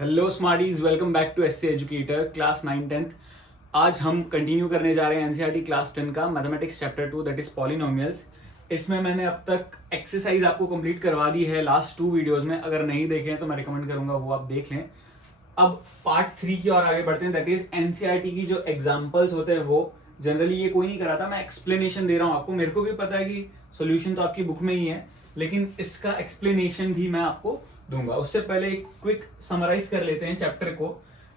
Hello smarties, welcome back to SC educator class 9-10th। आज हम continue करने जा रहे हैं एनसीईआरटी क्लास 10 का mathematics chapter 2 that is polynomials. इसमें मैंने अब तक एक्सरसाइज आपको कंप्लीट करवा दी है लास्ट 2 वीडियोस में। अगर नहीं देखे हैं तो मैं रिकमेंड करूंगा वो आप देख लें। अब पार्ट 3 की ओर आगे बढ़ते हैं, दैट इज एनसीईआरटी की जो एग्जाम्पल्स होते हैं वो जनरली ये कोई नहीं कराता, मैं एक्सप्लेनेशन दे रहा हूँ आपको। मेरे को भी पता है कि सोल्यूशन तो आपकी बुक में ही है, लेकिन इसका एक्सप्लेनेशन भी मैं आपको दूंगा। उससे पहले एक क्विक समराइज कर लेते हैं चैप्टर को।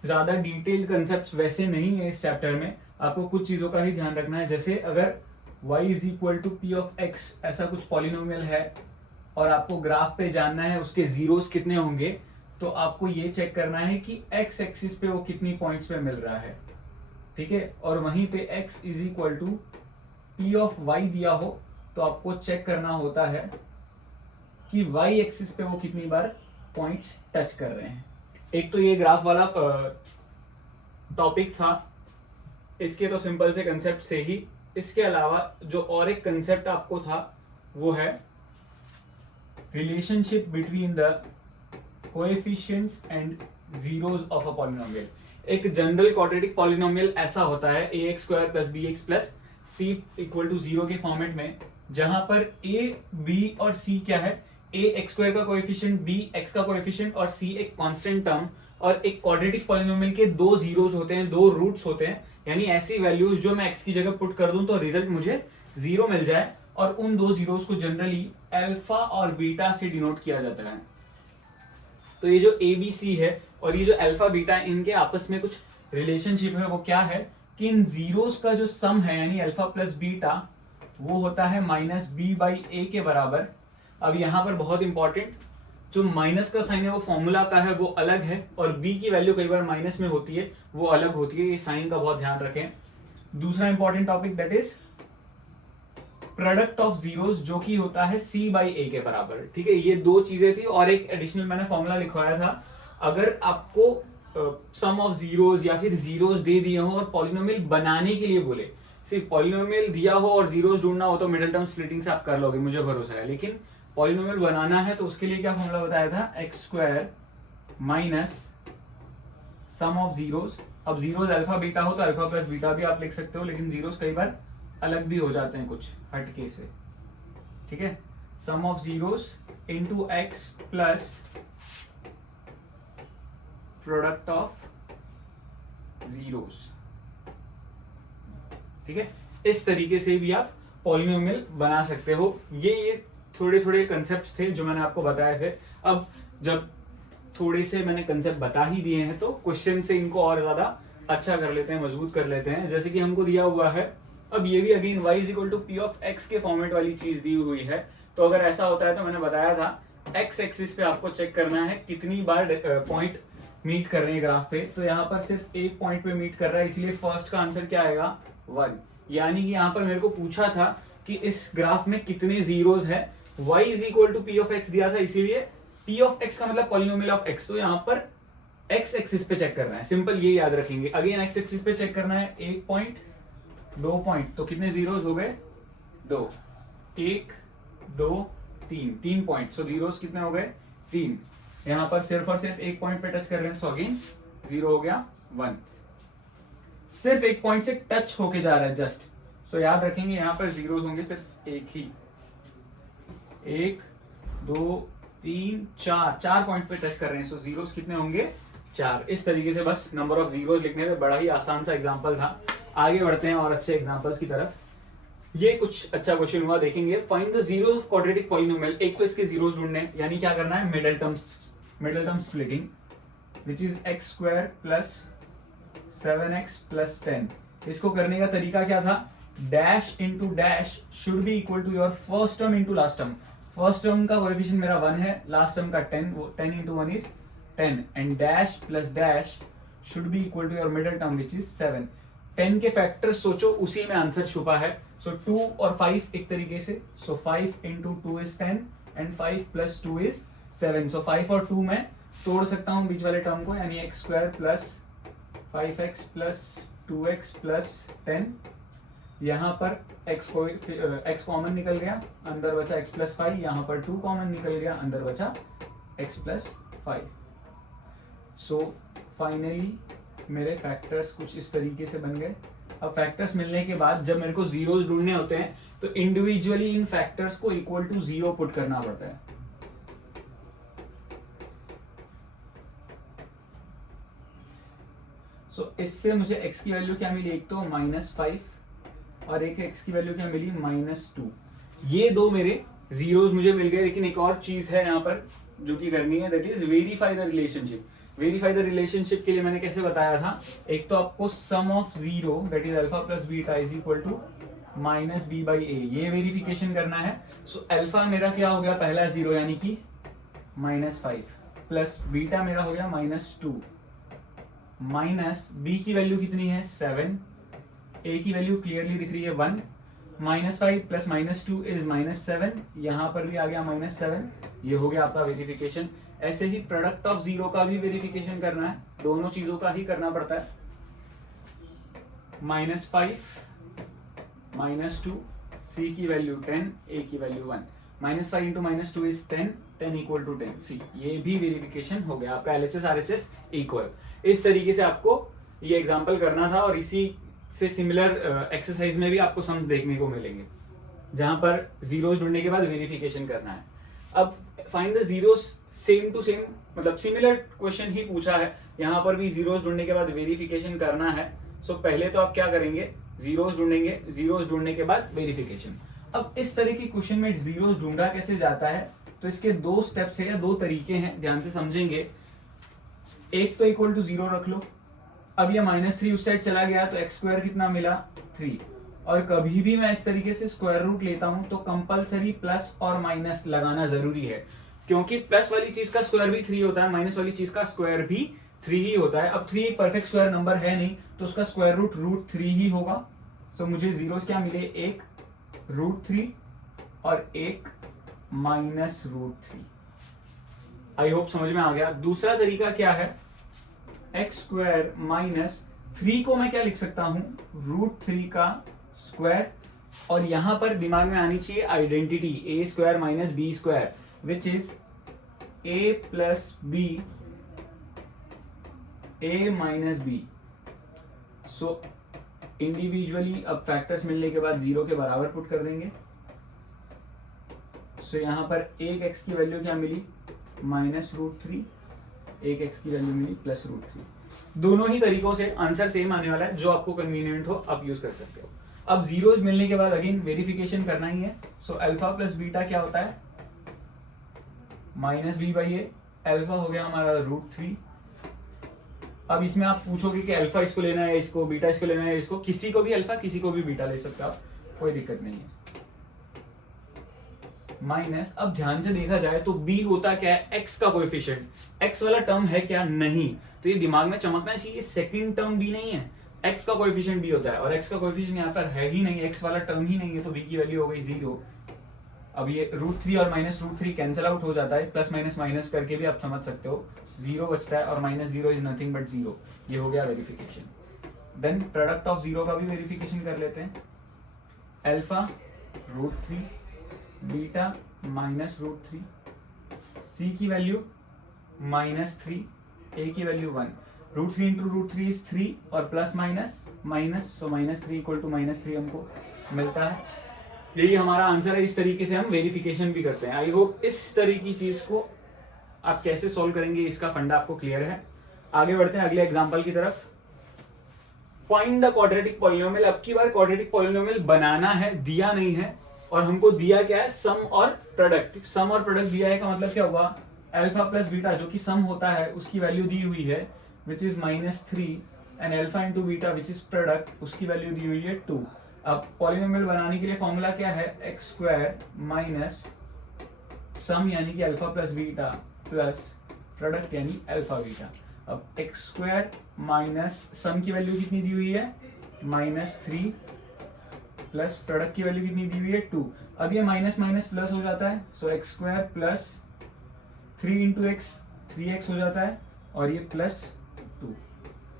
ज्यादा डिटेल्ड कंसेप्ट वैसे नहीं है इस चैप्टर में, आपको कुछ चीजों का ही ध्यान रखना है। जैसे अगर y is equal to P of x ऐसा कुछ पॉलिनोमियल है और आपको ग्राफ पे जानना है उसके जीरोस कितने होंगे, तो आपको ये चेक करना है कि x एक्सिस पे वो कितनी पॉइंट्स पे मिल रहा है, ठीक है। और वहीं पे x is equal to P of y दिया हो तो आपको चेक करना होता है कि y एक्सिस पे वो कितनी बार पॉइंट्स टच कर रहे हैं। एक तो ये ग्राफ वाला टॉपिक था, इसके तो सिंपल से कंसेप्ट थे ही। इसके अलावा जो और एक कंसेप्ट आपको था वो है relationship between the coefficients and zeros of a polynomial. एक जनरल क्वाड्रेटिक पॉलिनोमियल ऐसा होता है ax square plus bx plus c equal to 0 के फॉर्मेट में, जहां पर a, b और c क्या है, a एक्स स्क्वायर का कोएफिशिएंट, b x का कोएफिशिएंट और c एक कांस्टेंट टर्म। और एक क्वाड्रेटिक पॉलिनोमियल के दो जीरोस होते हैं, दो रूट्स होते हैं, यानी ऐसी वैल्यूज जो मैं x की जगह पुट कर दूं तो रिजल्ट मुझे 0 मिल जाए। और उन दो जीरोस को जनरली अल्फा और बीटा से डिनोट किया जाता है। तो ये जो ए बी सी है और ये जो अल्फा बीटा, इनके आपस में कुछ रिलेशनशिप है। वो क्या है कि इन जीरोस का जो सम है यानी अल्फा प्लस बीटा वो होता है माइनस बी बाई ए के बराबर। अब यहां पर बहुत इंपॉर्टेंट, जो माइनस का साइन है वो फॉर्मूला का है वो अलग है, और बी की वैल्यू कई बार माइनस में होती है वो अलग होती है। ये साइन का बहुत ध्यान रखें। दूसरा important topic that is product of zeros, जो कि होता है c बाई ए के बराबर, ठीक है। ये दो चीजें थी और एक एडिशनल मैंने फॉर्मूला लिखवाया था। अगर आपको सम ऑफ जीरोस या फिर जीरोस दे दिए हो और पॉलिनोमियल बनाने के लिए बोले, सिर्फ पॉलिनोमियल दिया हो और जीरोस ढूंढना हो तो मिडिल टर्म स्प्लिटिंग से आप कर लोगे, मुझे भरोसा है। लेकिन पॉलिनोमियल बनाना है तो उसके लिए क्या फॉर्मूला बताया था, x square minus sum of zeros. अब जीरोस अल्फा बीटा हो तो अल्फा प्लस बीटा भी आप लिख सकते हो, लेकिन जीरोस कई बार अलग भी हो जाते हैं कुछ हटके से, ठीक है। Sum of zeros into x plus product of zeros, ठीक है। इस तरीके से भी आप पॉलिनोमियल बना सकते हो। ये थोड़े थोड़े कंसेप्ट्स थे जो मैंने आपको बताए थे। अब जब थोड़े से मैंने कंसेप्ट बता ही दिए हैं तो क्वेश्चन से इनको और ज्यादा अच्छा कर लेते हैं, मजबूत कर लेते हैं। जैसे कि हमको दिया हुआ है, अब ये भी again y is equal to P of x के फॉर्मेट वाली चीज दी हुई है। तो अगर ऐसा होता है तो मैंने बताया था x एक्सिस पे आपको चेक करना है कितनी बार पॉइंट मीट कर रहे हैं ग्राफ पे। तो यहाँ पर सिर्फ एक पॉइंट पे मीट कर रहा है, इसलिए फर्स्ट का आंसर क्या आएगा, 1। यानी कि यहाँ पर मेरे को पूछा था कि इस ग्राफ में कितने जीरोस है, y is equal to P of x दिया था, इसीलिए p ऑफ x का मतलब पॉलिनोमियल ऑफ x। तो यहाँ पर x एक्सिस पे चेक करना है, सिंपल ये याद रखेंगे। अगेन x एक्सिस पे चेक करना है, 1 पॉइंट 2 पॉइंट, तो कितने जीरोस हो गए, 2, 1 2 3, 3 पॉइंट, सो जीरोस कितने हो गए, 3। यहाँ पर सिर्फ और सिर्फ एक पॉइंट पे टच कर रहे हैं, सो अगेन 0 हो गया, 1। सिर्फ एक पॉइंट से टच होके जा रहा है जस्ट, सो याद रखेंगे यहाँ पर जीरोस होंगे सिर्फ एक ही, 1 2 3 4, 4 पॉइंट पे टच कर रहे हैं, सो जीरोस कितने होंगे, 4। इस तरीके से बस नंबर ऑफ जीरोस लिखने थे, बड़ा ही आसान सा एग्जांपल था। आगे बढ़ते हैं और अच्छे एग्जांपल्स की तरफ। ये कुछ अच्छा क्वेश्चन हुआ, देखेंगे। Find the zeros of quadratic polynomial. एक तो इसके जीरोस ढूंढने, यानी क्या करना है, middle term splitting, which is x square plus 7x plus 10। इसको करने का तरीका क्या था, dash into dash should be equal to your first term into last term. First term का कोएफिशिएंट मेरा 1 है, लास्ट टर्म का 10, वो 10 into 1 is 10, and dash plus dash should be equal to your middle term which is 7। 10 के factors सोचो, उसी में answer छुपा है। सो 2 और 5 एक तरीके से, सो 5 into 2 is 10 and 5 plus 2 is 7। सो 5 और 2 में तोड़ सकता हूं बीच वाले टर्म को, यानी x square plus 5x plus 2x plus 10। यहाँ पर x कॉमन निकल गया, अंदर बचा x प्लस 5, यहाँ पर 2 कॉमन निकल गया, अंदर बचा x प्लस 5। सो फाइनली मेरे फैक्टर्स कुछ इस तरीके से बन गए। अब फैक्टर्स मिलने के बाद जब मेरे को जीरोस ढूंढने होते हैं तो इंडिविजुअली इन फैक्टर्स को इक्वल टू 0 पुट करना पड़ता है। सो इससे मुझे x की वैल्यू क्या मिली, एक तो -5 और एक x की वैल्यू क्या मिली -2। ये दो मेरे जीरोस मुझे मिल गए। लेकिन एक और चीज है यहाँ पर जो कि करनी है, that is verify the relationship. Verify the relationship के लिए मैंने कैसे बताया था, एक तो आपको sum of zero that is alpha plus beta is equal to -b/a, ये वेरिफिकेशन करना है। सो अल्फा मेरा क्या हो गया, पहला जीरो यानी कि -5 प्लस बीटा मेरा हो गया -2 माइनस बी की वैल्यू कितनी है 7, ए की वैल्यू क्लियरली दिख रही है 1, -5 प्लस -2 इज -7, यहां पर भी आ गया -7, ये हो गया आपका वेरिफिकेशन। ऐसे ही प्रोडक्ट ऑफ जीरो का भी वेरिफिकेशन करना है, दोनों चीजों का ही करना पड़ता है। -5 -2, सी की वैल्यू 10, ए की value 1, -5 into -2 is 10, 10 equal to 10 see, ये भी वेरिफिकेशन हो गया आपका LHS RHS इक्वल। इस तरीके से आपको ये एग्जांपल करना था और इसी से सिमिलर एक्सरसाइज में भी आपको सम्स देखने को मिलेंगे जहां पर जीरोस ढूंढने के बाद वेरिफिकेशन करना है। अब find the zeros same to same, मतलब सिमिलर क्वेश्चन ही पूछा है, यहाँ पर भी जीरोस ढूंढने के बाद वेरिफिकेशन करना है। सो पहले तो आप क्या करेंगे, जीरोस ढूंढेंगे, जीरोस ढूंढने के बाद वेरिफिकेशन। अब इस तरह की क्वेश्चन में जीरोस ढूंढा कैसे जाता है, तो इसके दो स्टेप्स है या दो तरीके हैं, ध्यान से समझेंगे। एक तो इक्वल टू 0 रख लो, अब ये -3 उस साइड चला गया तो x² कितना मिला 3, और कभी भी मैं इस तरीके से स्क्वायर रूट लेता हूं तो कंपलसरी प्लस और माइनस लगाना जरूरी है, क्योंकि प्लस वाली चीज का स्क्वायर भी 3 होता है, माइनस वाली चीज का स्क्वायर भी 3 ही होता है। अब 3 एक परफेक्ट स्क्वायर नंबर है नहीं तो उसका स्क्वायर रूट √3 ही होगा। सो मुझे जीरोस क्या मिले, एक √3 और एक -√3। आई होप समझ में आ गया। दूसरा तरीका क्या है, x² माइनस 3 को मैं क्या लिख सकता हूं, √3 का स्क्वायर, और यहां पर दिमाग में आनी चाहिए identity a² minus b² which is a plus b a minus b। So individually अब फैक्टर्स मिलने के बाद 0 के बराबर पुट कर देंगे। सो यहां पर एक x की वैल्यू क्या मिली -√3, एक x की वैल्यू मिली +√3। दोनों ही तरीकों से आंसर सेम आने वाला है, जो आपको कन्वीनियंट हो आप यूज कर सकते हो। अब जीरोस मिलने के बाद अगेन वेरिफिकेशन करना ही है। सो अल्फा प्लस बीटा क्या होता है, -b/a, अल्फा हो गया हमारा √3। अब इसमें आप पूछोगे कि अल्फा इसको लेना है, इसको बीटा इसको लेना है, इसको, किसी को भी अल्फा किसी को भी बीटा ले सकते हो आप, कोई दिक्कत नहीं है। माइनस, अब ध्यान से देखा जाए तो b होता क्या है, x का कोएफिशिएंट, x वाला टर्म है क्या, नहीं, तो ये दिमाग में चमकना चाहिए, सेकंड टर्म b नहीं है, x का कोएफिशिएंट b होता है, और x का कोएफिशिएंट यहाँ पर है ही नहीं, x वाला टर्म ही नहीं है, तो b की वैल्यू हो गई 0। अब ये √3 और -√3 कैंसिल आउट हो जाता है, प्लस माइनस माइनस करके भी आप समझ सकते हो, 0 बचता है और -0 इज नथिंग बट 0। ये हो गया वेरिफिकेशन। देन प्रोडक्ट ऑफ 0 का भी वेरिफिकेशन कर लेते हैं। अल्फा √3, बीटा -√3, सी की वैल्यू -3, ए की वैल्यू 1, √3 इंटू √3 इज 3 और plus minus minus, so -3 equal to -3 हमको मिलता है। यही हमारा आंसर है। इस तरीके से हम वेरिफिकेशन भी करते हैं। आई होप इस तरह की चीज को आप कैसे सॉल्व करेंगे इसका फंडा आपको क्लियर है। आगे बढ़ते हैं अगले एग्जांपल की तरफ। Find the quadratic polynomial. अब की बार क्वाड्रेटिक पॉलिनोमियल बनाना है, दिया नहीं है, और हमको दिया क्या है, सम और प्रोडक्ट। सम और प्रोडक्ट दिया है का मतलब क्या हुआ, अल्फा प्लस बीटा जो कि सम होता है उसकी वैल्यू दी हुई है which is -3, and alpha into beta which is product, उसकी वैल्यू दी हुई है 2। अब पॉलिनोमियल बनाने के लिए फॉर्मूला क्या है, x² माइनस सम यानी कि alpha plus beta plus product यानी अल्फा बीटा। अब x² माइनस सम की वैल्यू कितनी दी हुई है -3 प्लस प्रोडक्ट की वैल्यू कितनी दी हुई है 2। अब ये माइनस माइनस प्लस हो जाता है, सो x² plus 3 into x 3x हो जाता है, और ये +2।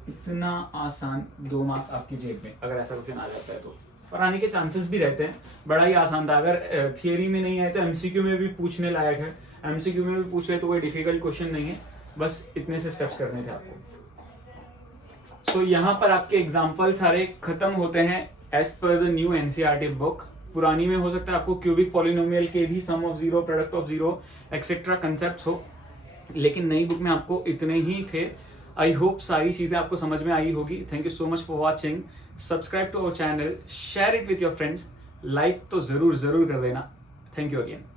इतना आसान, 2 मार्क्स आपकी जेब में अगर ऐसा क्वेश्चन आ जाता है तो, और आने के चांसेस भी रहते हैं। बड़ा ही आसान था। अगर थियरी में नहीं आए तो एमसीक्यू में भी पूछने लायक है, एमसीक्यू में भी पूछ ले तो कोई डिफिकल्ट क्वेश्चन नहीं है। बस इतने से स्टेप्स करने थे आपको। सो यहाँ पर आपके एग्जाम्पल सारे खत्म होते हैं as per the new NCERT book. पुरानी में हो सकता है आपको क्यूबिक पॉलिनोमियल के भी sum of zero, product of zero etcetera concept हो, लेकिन नई बुक में आपको इतने ही थे। आई होप सारी चीजें आपको समझ में आई होगी। Thank you so much for watching. Subscribe to our channel, share it with your friends, like तो जरूर कर देना। Thank you again.